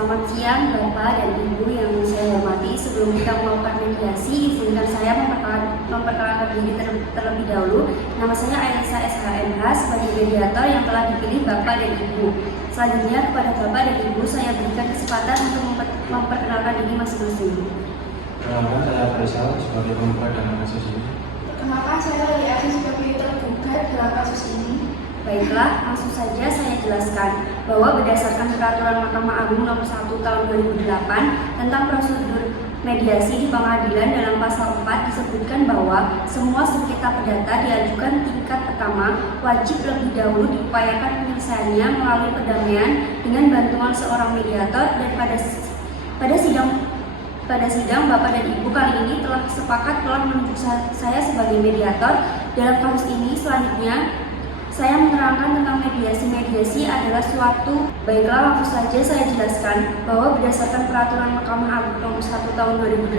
Selamat siang Bapak dan Ibu yang saya hormati. Sebelum kita melakukan mediasi, izinkan saya memperkenalkan diri terlebih dahulu. Nama saya Aisyah SHMH sebagai mediator yang telah dipilih Bapak dan Ibu. Selanjutnya kepada Bapak dan Ibu saya berikan kesempatan untuk memperkenalkan diri masing-masing. Perkenalkan, saya Faisal sebagai penggugat dalam kasus ini. Perkenalkan, saya Liliasi sebagai tergugat dalam kasus ini. Baiklah, langsung saja saya jelaskan bahwa berdasarkan Peraturan Mahkamah Agung Nomor 1 Tahun 2008 tentang prosedur mediasi di pengadilan dalam pasal 4 disebutkan bahwa semua sengketa perdata diajukan tingkat pertama wajib lebih dahulu diupayakan penyelesaiannya melalui perdamaian dengan bantuan seorang mediator, dan pada sidang Bapak dan Ibu kali ini telah sepakat menunjuk saya sebagai mediator dalam kasus ini. Selanjutnya saya menerangkan tentang mediasi adalah suatu. Baiklah, langsung saja saya jelaskan bahwa berdasarkan Peraturan Mahkamah Agung Nomor 1 Tahun 2008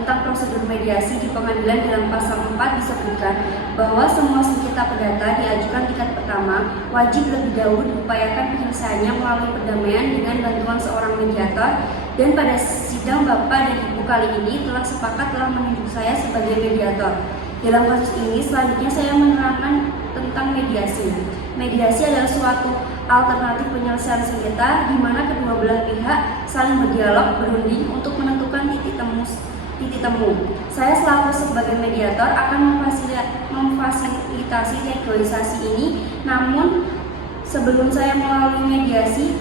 tentang prosedur mediasi di pengadilan dalam pasal 4 disebutkan bahwa semua sengketa perdata diajukan tingkat pertama wajib lebih dahulu diupayakan penyelesaiannya melalui perdamaian dengan bantuan seorang mediator, dan pada sidang Bapak dan Ibu kali ini telah sepakat menunjuk saya sebagai mediator. Dalam kasus ini selanjutnya saya menerangkan tentang mediasi. Mediasi adalah suatu alternatif penyelesaian sengketa di mana kedua belah pihak saling berdialog, berunding untuk menentukan titik temu. Saya selaku sebagai mediator akan memfasilitasi negosiasi ini. Namun sebelum saya melalui mediasi,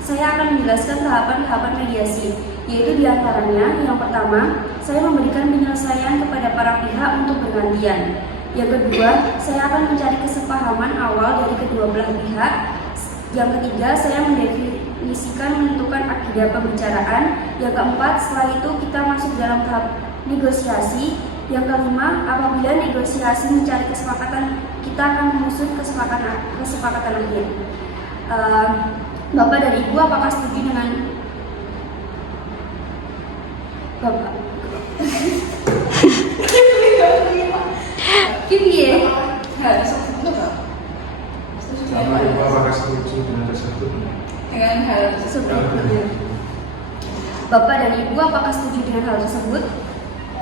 saya akan menjelaskan tahapan-tahapan mediasi, yaitu diantaranya yang pertama, saya memberikan penyelesaian kepada para pihak untuk bergantian. Yang kedua, saya akan mencari kesepahaman awal dari kedua belah pihak. Yang ketiga, saya mendefinisikan menentukan agenda pembicaraan. Yang keempat, setelah itu kita masuk dalam tahap negosiasi. Yang kelima, apabila negosiasi mencari kesepakatan, kita akan menyusun kesepakatan akhir. Bapak dan Ibu, apakah setuju dengan Bapak? Gini ya, Sama Ibu, apakah setuju dengan tersebut? Dengan hal tersebut. Bapak dan Ibu, apakah setuju dengan hal tersebut?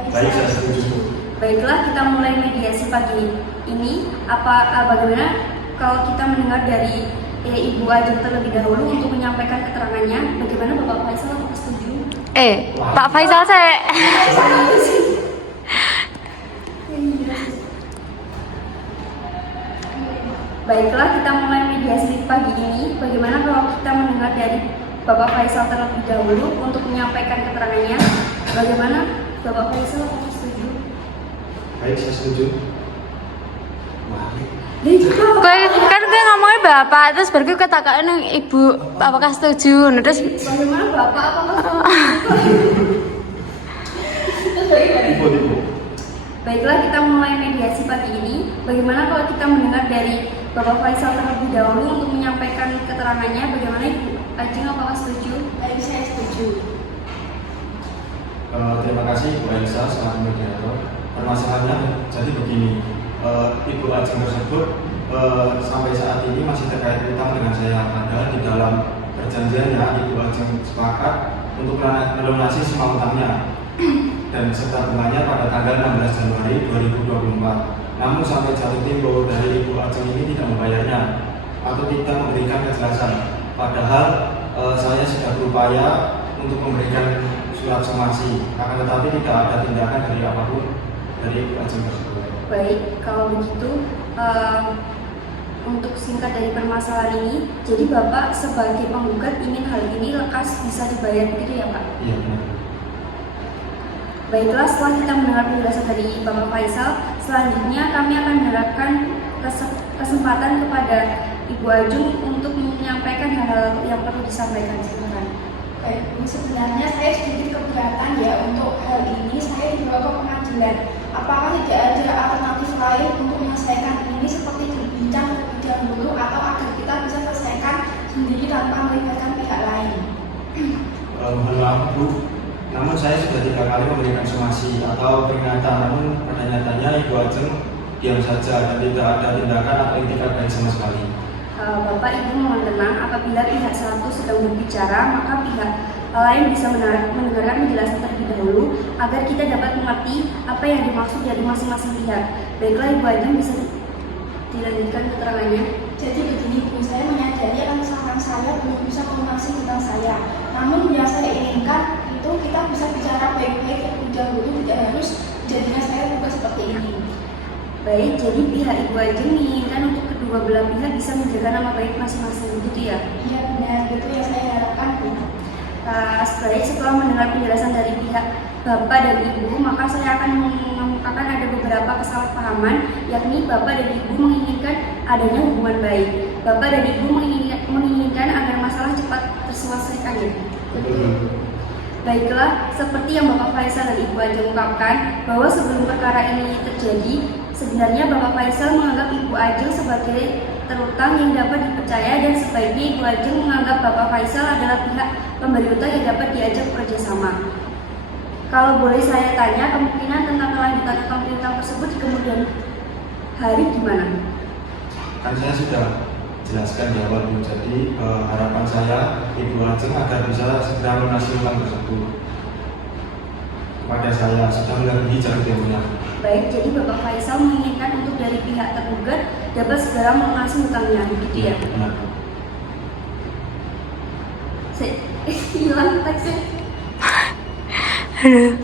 Baik, saya setuju. Baiklah, kita mulai mediasi pagi ini. Bagaimana kalau kita mendengar dari Ibu Ajeng terlebih dahulu untuk menyampaikan keterangannya? Bagaimana Bapak Faisal, apakah setuju? Pak Faisal saya. Baiklah, kita mulai mediasi pagi ini. Bagaimana kalau kita mendengar dari Bapak Faisal terlebih dahulu untuk menyampaikan keterangannya? Bagaimana Bapak Faisal, apakah setuju? Baik, saya setuju. Kan gue ngomongin Bapak, terus baru gue katakan Ibu apakah setuju. Terus bagaimana Bapak, apakah setuju? Baiklah, kita mulai mediasi pagi ini. Bagaimana kalau kita mendengar dari Bapak Faisal terlebih dahulu untuk menyampaikan keterangannya? Bagaimana Ibu Ajeng, apakah setuju? Baik, saya setuju. Terima kasih Bu Aisyah selaku mediator. Permasalahannya jadi begini, Ibu Ajeng tersebut sampai saat ini masih terkait utang dengan saya. Padahal di dalam perjanjiannya Ibu Ajeng sepakat untuk melunasi semua utangnya dan serta bunganya pada tanggal 16 Januari 2024. Namun sampai jatuh tempo dari Ibu Ajeng ini tidak membayarnya atau tidak memberikan kejelasan. Padahal saya sudah berupaya untuk memberikan surat somasi, akan tetapi tidak ada tindakan dari apapun dari Ibu Ajeng tersebut. Baik, kalau begitu untuk singkat dari permasalahan ini, jadi Bapak sebagai penggugat ingin hal ini lekas bisa dibayar, begitu ya Pak? Iya, benar. Baiklah, setelah kita mendengar penjelasan dari Bapak Faisal, selanjutnya kami akan menerapkan kesempatan kepada Ibu Ajeng untuk menyampaikan hal-hal yang perlu disampaikan. Silakan. Baik, sebenarnya saya sedikit keberatan ya untuk hal ini. Saya dibawa ke pengadilan. Apakah tidak ada alternatif lain untuk menyelesaikan ini seperti berbincang terlebih dahulu, atau agar kita bisa selesaikan sendiri tanpa melibatkan pihak lain? Mohon maaf Bu, namun saya sudah 3 kali memberikan somasi atau peringatan, namun pada nyatanya Ibu Ajeng diam saja dan tidak ada tindakan atau itikat baik sama sekali. Bapak Ibu mohon tenang, apabila pihak satu sedang berbicara, maka pihak lain bisa mendengarkan penjelasan terlebih dahulu agar kita dapat mengerti apa yang dimaksud dari masing-masing pihak. Baiklah Ibu Ajeng, bisa dilanjutkan keterangannya. Jadi begini Bu, saya menyadari akan kesalahan saya belum bisa melunasi hutang saya. Namun yang saya inginkan itu kita bisa bicara baik-baik terlebih dahulu, tidak harus jadinya saya juga seperti ini. Baik, jadi pihak Ibu Ajeng menginginkan untuk kedua belah pihak bisa menjaga nama baik masing-masing, begitu ya? Iya benar, itu yang saya harapkan Bu. Baik, setelah mendengar penjelasan dari pihak Bapak dan Ibu, maka saya akan mengemukakan ada beberapa kesalahpahaman, yakni Bapak dan Ibu menginginkan adanya hubungan baik. Bapak dan Ibu menginginkan agar masalah cepat terselesaikan ya. Baiklah, seperti yang Bapak Faisal dan Ibu Ajeng ungkapkan, bahwa sebelum perkara ini terjadi, sebenarnya Bapak Faisal menganggap Ibu Ajeng sebagai terutang yang dapat dipercaya dan sebaiknya Ibu Ajeng menganggap Bapak Faisal adalah pihak pemberi utang yang dapat diajak bekerjasama. Kalau boleh saya tanya, kemungkinan tentang kelanjutan utang piutang tersebut di kemudian hari gimana? Kan saya sudah jelaskan di awal Bu, jadi harapan saya Ibu Ajeng agar bisa segera melunasi utang tersebut kepada saya, sudah melebihi jalur tempohnya. Baik, jadi Bapak Faisal menginginkan untuk dari pihak tergugat dapat segera melunasi hutangnya, begitu ya? Benar. Hilang teksnya. Aduh,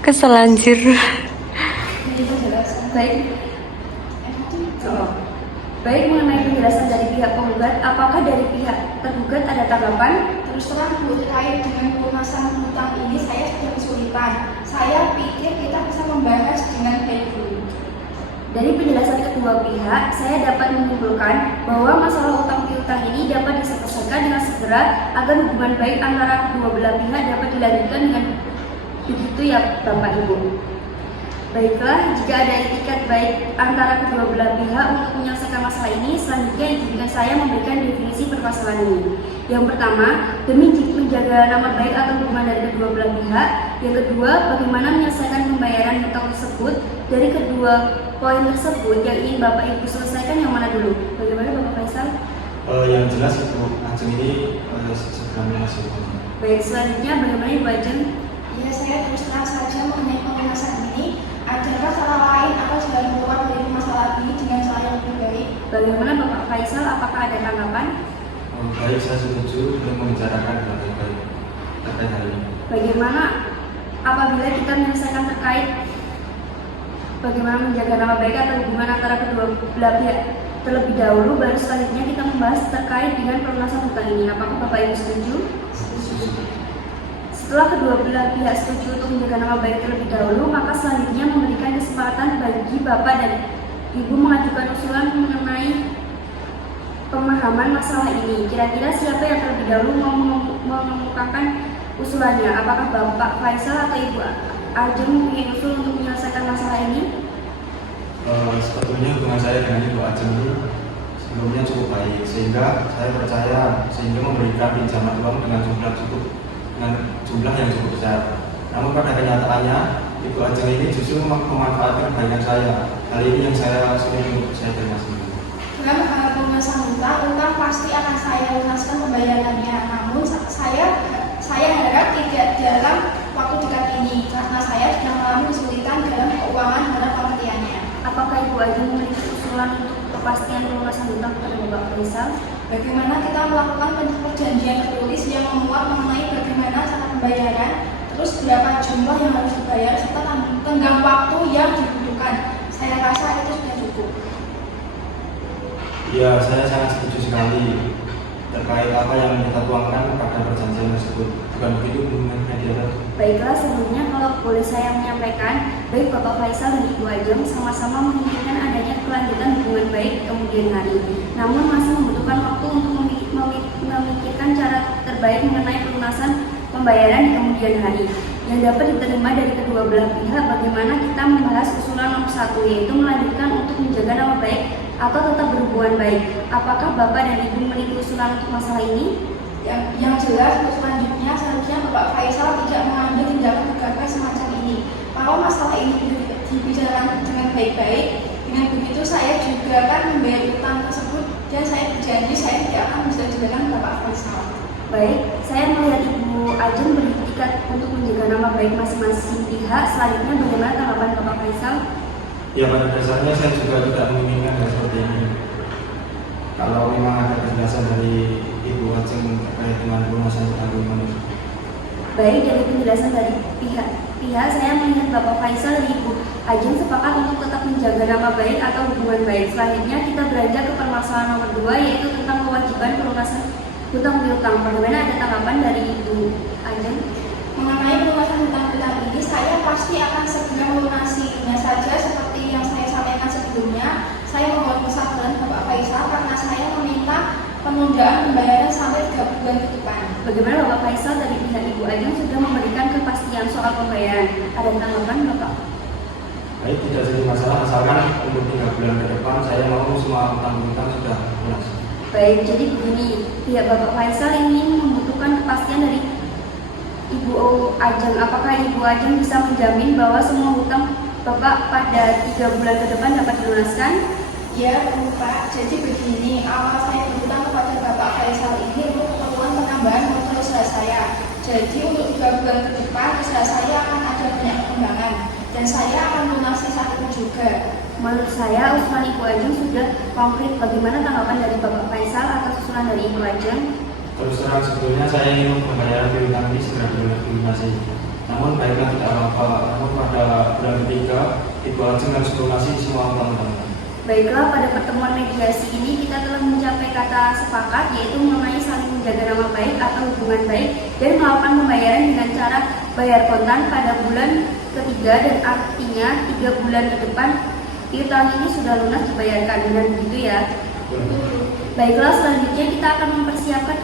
kesel anjir. Jadi penjelasan. Baik. Baik, mengenai penjelasan dari pihak penggugat, apakah dari pihak tergugat ada tanggapan? Terus terang Bu, terkait dengan pelunasan hutang ini saya sudah kesulitan. Saya pikir kita bisa membahas dengan baik dulu. Dari penjelasan kedua pihak, saya dapat menyimpulkan bahwa masalah utang piutang ini dapat diselesaikan dengan segera agar hubungan baik antara kedua belah pihak dapat dilanjutkan dengan begitu ya Bapak Ibu. Baiklah, jika ada etikat baik antara kedua belah pihak untuk menyelesaikan masalah ini, selanjutnya izinkan saya memberikan definisi permasalahan ini. Yang pertama, demi menjaga nama baik atau hubungan dari kedua belah pihak. Yang kedua, bagaimana menyelesaikan pembayaran hutang tersebut. Dari kedua poin tersebut yang ingin Bapak Ibu selesaikan yang mana dulu? Bagaimana Bapak Faisal? Yang jelas Ibu Ajeng ini segera melunasi utang. Baik, selanjutnya bagaimana Ibu Ajeng? Ya, saya terus terang saja mengenai pelunasan ini. Adakah cara lain atau jalan keluar dari masalah ini dengan cara yang lebih baik? Bagaimana Bapak Faisal? Apakah ada tanggapan? Baik, saya setuju untuk membicarakan dengan baik-baik terkait hal ini. Bagaimana apabila kita menyelesaikan terkait bagaimana menjaga nama baik atau hubungan antara kedua belah pihak terlebih dahulu, baru selanjutnya kita membahas terkait dengan pelunasan hutang ini. Apakah Bapak Ibu setuju? Setelah kedua belah pihak setuju untuk menjaga nama baik terlebih dahulu, maka selanjutnya memberikan kesempatan bagi Bapak dan Ibu mengajukan usulan mengenai pemahaman masalah ini. Kira-kira siapa yang terlebih dahulu mau mengemukakan usulannya? Apakah Bapak Faisal atau Ibu Ajeng mempunyai usul untuk menyelesaikan masalah ini? Sebetulnya hubungan saya dengan Ibu Ajeng itu sebelumnya cukup baik, sehingga saya percaya sehingga memberikan pinjaman uang dengan jumlah yang cukup besar. Namun pada kenyataannya Ibu Ajeng ini justru memanfaatkan kebaikan saya. Hal ini yang saya sulit untuk saya terima sendiri. Dalam hal pelunasan utang pasti akan saya lunaskan pembayarannya. Namun saya harap tidak dalam waktu dekat ini karena saya sudah mengalami kesulitan dalam keuangan pada pengertiannya. Apakah Ibu Ajeng memiliki usulan untuk kepastian pelunasan hutang kepada Bapak Faisal? Bagaimana kita melakukan perjanjian tertulis yang memuat mengenai bagaimana cara pembayaran, terus berapa jumlah yang harus dibayar, serta tenggang waktu yang dibutuhkan. Saya rasa itu sudah cukup. Ya, saya sangat setuju sekali terkait apa yang kita tuangkan pada perjanjian tersebut. Bukan begitu dengan media? Baiklah, sebelumnya kalau boleh saya menyampaikan, baik Bapak Faisal dan Ibu Ajeng sama-sama menginginkan adanya kelanjutan hubungan baik kemudian hari. Namun masih membutuhkan waktu untuk memikirkan cara terbaik mengenai pelunasan pembayaran di kemudian hari yang dapat diterima dari kedua belah pihak. Bagaimana kita membahas usulan nomor 1, yaitu melanjutkan untuk menjaga nama baik atau tetap berhubungan baik. Apakah Bapak dan Ibu memiliki usulan untuk masalah ini? Yang jelas untuk selanjutnya seharusnya Bapak Faisal tidak mengambil tindakan gegabah semacam ini. Kalau masalah ini dibicarakan dengan baik-baik, dengan begitu saya juga akan membayar utang tersebut dan saya berjanji saya tidak akan menjelek-jelekan Bapak Faisal. Baik, saya melihat Ibu Ajeng beritikat untuk menjaga nama baik masing-masing pihak. Selanjutnya bagaimana tanggapan Bapak Faisal? Ya pada dasarnya saya juga tidak menginginkan hal seperti ini. Kalau memang ada kejelasan dari Ibu Ajeng terkait dengan pelunasan tanggungan itu. Baik, dari penjelasan dari pihak saya melihat Bapak Faisal dan Ibu Ajeng sepakat untuk tetap menjaga nama baik atau hubungan baik. Selanjutnya kita beranjak ke permasalahan nomor 2, yaitu tentang kewajiban pelunasan hutang piutang. Bagaimana ada tanggapan dari Ibu Ajeng? Mengenai pelunasan hutang-hutang ini, saya pasti akan segera melunasinya saja seperti yang saya sampaikan sebelumnya. Saya mohon kesabaran Bapak Faisal karena saya meminta penundaan pembayaran sampai 3 bulan ke depan. Bagaimana Bapak Faisal dari pihak Ibu Ajeng sudah memberikan kepastian soal pembayaran? Ada tanggapan Bapak? Baik, tidak jadi masalah asalkan untuk 3 bulan ke depan saya mau semua hutang-hutang sudah lunas. Baik, jadi begini, pihak Bapak Faisal ini membutuhkan kepastian dari Ibu Ajeng. Apakah Ibu Ajeng bisa menjamin bahwa semua hutang Bapak pada 3 bulan ke depan dapat dilunaskan? Ya, Pak. Jadi begini, awal saya berhutang kepada Bapak Faisal ini untuk keperluan penambahan modal usaha saya. Jadi untuk 3 bulan ke depan usaha saya akan ada banyak perkembangan dan saya akan lunasi saat itu juga. Menurut saya, usulan Ibu Ajeng sudah konkret. Bagaimana tanggapan dari Bapak Faisal atas usulan dari Ibu Ajeng? Terus terang sebetulnya saya ingin pembayaran piutang ini segera dilunasi. Namun baiklah tidak apa-apa. Namun pada bulan ketiga Ibu Ajeng harus lunasi semua hutang-hutang. Baiklah, pada pertemuan mediasi ini kita telah mencapai kata sepakat, yaitu mengenai saling menjaga nama baik atau hubungan baik dan melakukan pembayaran dengan cara bayar kontan pada bulan ketiga, dan artinya 3 bulan ke depan piutang ini sudah lunas dibayarkan. Dengan begitu ya. Baiklah, selanjutnya kita akan mempersiapkan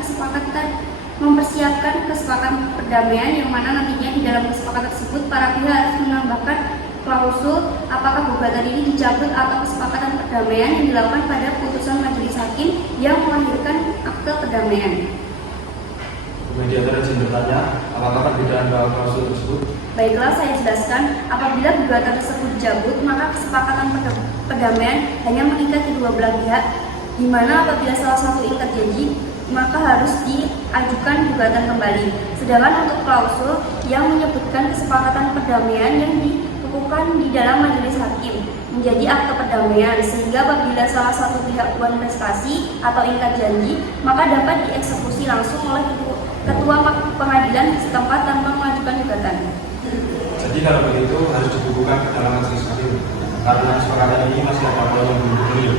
kesepakatan perdamaian, yang mana nantinya di dalam kesepakatan tersebut para pihak harus menambahkan klausul apakah gugatan ini dicabut atau kesepakatan perdamaian yang dilakukan pada putusan majelis hakim yang melahirkan akte perdamaian. Mediator izin bertanya, apakah perbedaan klausul tersebut? Baiklah, saya jelaskan. Apabila gugatan tersebut dicabut, maka kesepakatan perdamaian hanya mengikat kedua belah pihak, di mana apabila salah satu ikat janji, maka harus diajukan gugatan kembali. Sedangkan untuk klausul yang menyebutkan kesepakatan perdamaian yang dilakukan di dalam majelis hakim menjadi akte perdamaian, sehingga apabila salah satu pihak kontestasi atau ingkar janji, maka dapat dieksekusi langsung oleh ketua pengadilan setempat tanpa mengajukan gugatan. Jadi kalau begitu harus dibukukan ke dalam majelis hakim karena kesepakatan ini masih ada poin yang belum clear.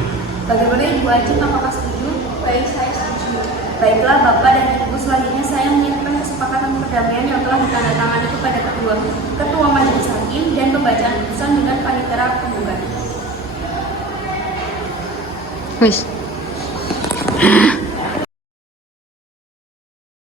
Bagaimana Ibu Ajeng, apakah setuju? Baik, saya setuju. Baiklah, Bapak dan Ibu, selanjutnya saya menyiapkan kesepakatan perdamaian yang telah ditandatangani kepada ketua majelis hakim dan pembacaan putusan dengan panitera penggugat. Wis.